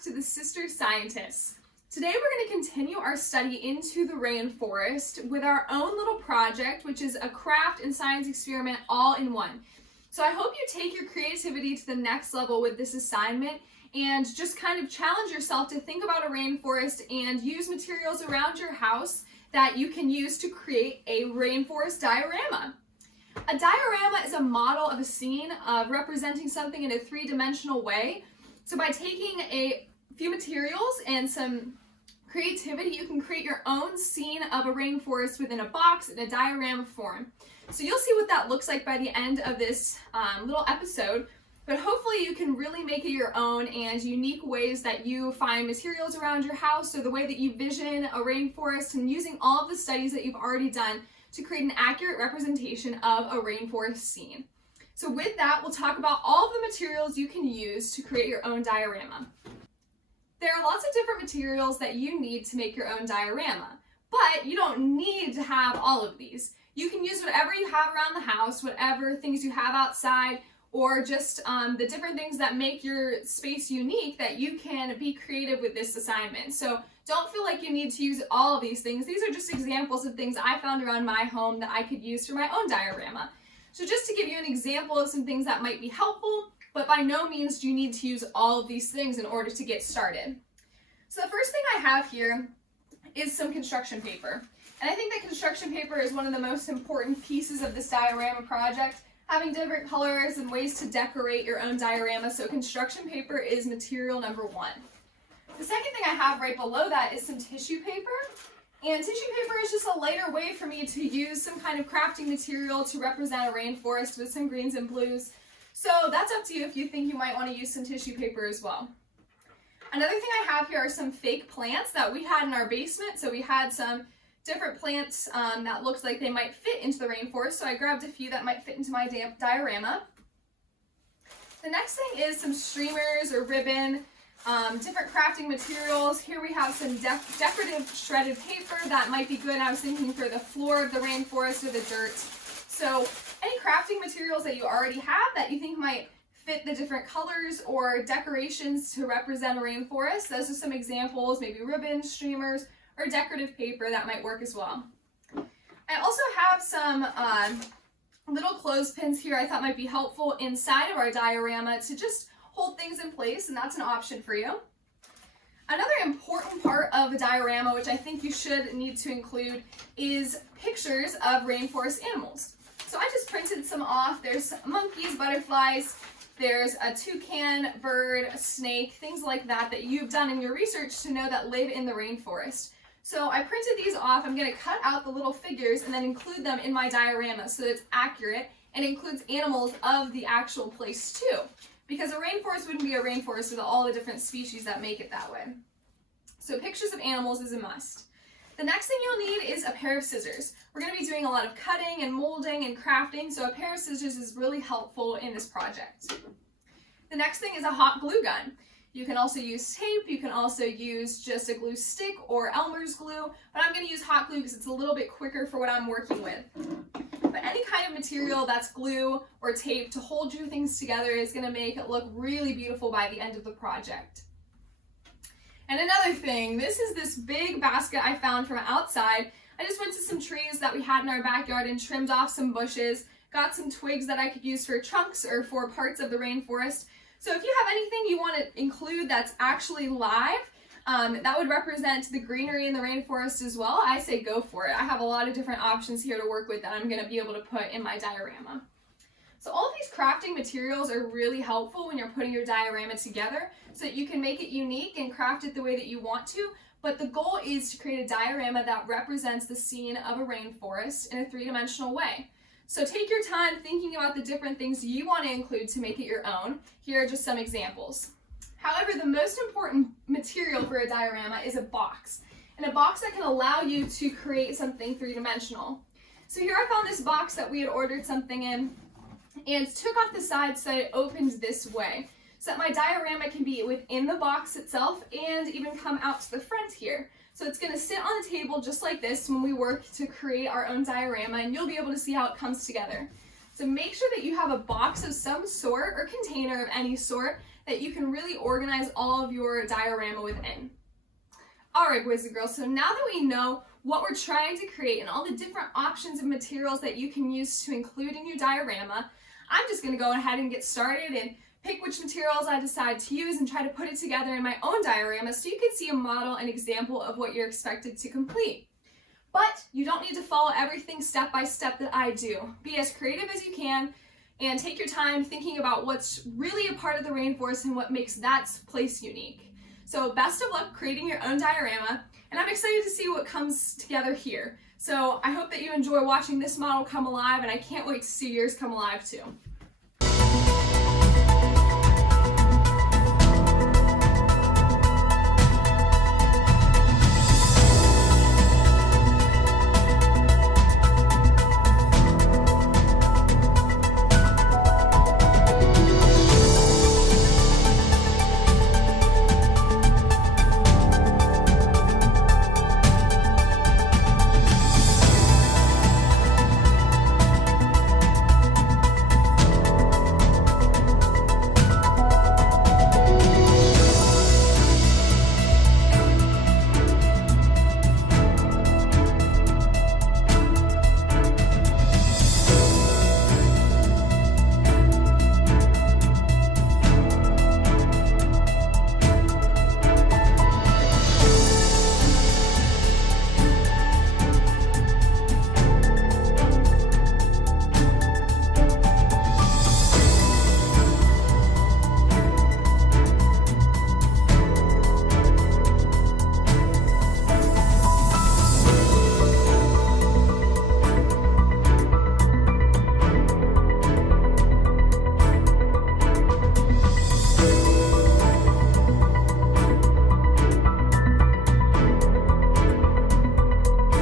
back to the Sister Scientists. Today we're going to continue our study into the rainforest with our own little project, which is a craft and science experiment all in one. So I hope you take your creativity to the next level with this assignment and just kind of challenge yourself to think about a rainforest and use materials around your house that you can use to create a rainforest diorama. A diorama is a model of a scene representing something in a three-dimensional way. So by taking a few materials and some creativity, you can create your own scene of a rainforest within a box in a diorama form. So you'll see what that looks like by the end of this little episode, but hopefully you can really make it your own and unique ways that you find materials around your house or the way that you vision a rainforest and using all of the studies that you've already done to create an accurate representation of a rainforest scene. So with that, we'll talk about all of the materials you can use to create your own diorama. There are lots of different materials that you need to make your own diorama, but you don't need to have all of these. You can use whatever you have around the house, whatever things you have outside, or just the different things that make your space unique that you can be creative with this assignment. So don't feel like you need to use all of these things. These are just examples of things I found around my home that I could use for my own diorama. So just to give you an example of some things that might be helpful, but by no means do you need to use all of these things in order to get started. So the first thing I have here is some construction paper. And I think that construction paper is one of the most important pieces of this diorama project, having different colors and ways to decorate your own diorama. So construction paper is material number one. The second thing I have right below that is some tissue paper. And tissue paper is just a lighter way for me to use some kind of crafting material to represent a rainforest with some greens and blues. So that's up to you if you think you might want to use some tissue paper as well. Another thing I have here are some fake plants that we had in our basement. So we had some different plants that looked like they might fit into the rainforest. So I grabbed a few that might fit into my diorama. The next thing is some streamers or ribbon. Different crafting materials. Here we have some decorative shredded paper that might be good. I was thinking for the floor of the rainforest or the dirt. So any crafting materials that you already have that you think might fit the different colors or decorations to represent a rainforest, those are some examples, maybe ribbons, streamers, or decorative paper that might work as well. I also have some little clothespins here I thought might be helpful inside of our diorama to just hold things in place, and that's an option for you. Another important part of a diorama, which I think you should need to include, is pictures of rainforest animals. So I just printed some off. There's monkeys, butterflies, there's a toucan, bird, a snake, things like that that you've done in your research to know that live in the rainforest. So I printed these off. I'm going to cut out the little figures and then include them in my diorama so that it's accurate and includes animals of the actual place too. Because a rainforest wouldn't be a rainforest with all the different species that make it that way. So pictures of animals is a must. The next thing you'll need is a pair of scissors. We're going to be doing a lot of cutting and molding and crafting, so a pair of scissors is really helpful in this project. The next thing is a hot glue gun. You can also use tape, you can also use just a glue stick or Elmer's glue, but I'm going to use hot glue because it's a little bit quicker for what I'm working with. But any kind of material that's glue or tape to hold your things together is going to make it look really beautiful by the end of the project. And another thing, this is this big basket I found from outside. I just went to some trees that we had in our backyard and trimmed off some bushes, got some twigs that I could use for trunks or for parts of the rainforest. So if you have anything you want to include that's actually live, that would represent the greenery in the rainforest as well, I say go for it. I have a lot of different options here to work with that I'm going to be able to put in my diorama. So all of these crafting materials are really helpful when you're putting your diorama together so that you can make it unique and craft it the way that you want to, but the goal is to create a diorama that represents the scene of a rainforest in a three-dimensional way. So take your time thinking about the different things you want to include to make it your own. Here are just some examples. However, the most important material for a diorama is a box, and a box that can allow you to create something three-dimensional. So here I found this box that we had ordered something in and took off the sides so it opened this way, so that my diorama can be within the box itself and even come out to the front here. So it's going to sit on a table just like this when we work to create our own diorama, and you'll be able to see how it comes together. So make sure that you have a box of some sort or container of any sort that you can really organize all of your diorama within. Alright, boys and girls, so now that we know what we're trying to create and all the different options of materials that you can use to include in your diorama, I'm just going to go ahead and get started and pick which materials I decide to use and try to put it together in my own diorama so you can see a model and example of what you're expected to complete. But you don't need to follow everything step by step that I do. Be as creative as you can and take your time thinking about what's really a part of the rainforest and what makes that place unique. So best of luck creating your own diorama, and I'm excited to see what comes together here. So I hope that you enjoy watching this model come alive, and I can't wait to see yours come alive too.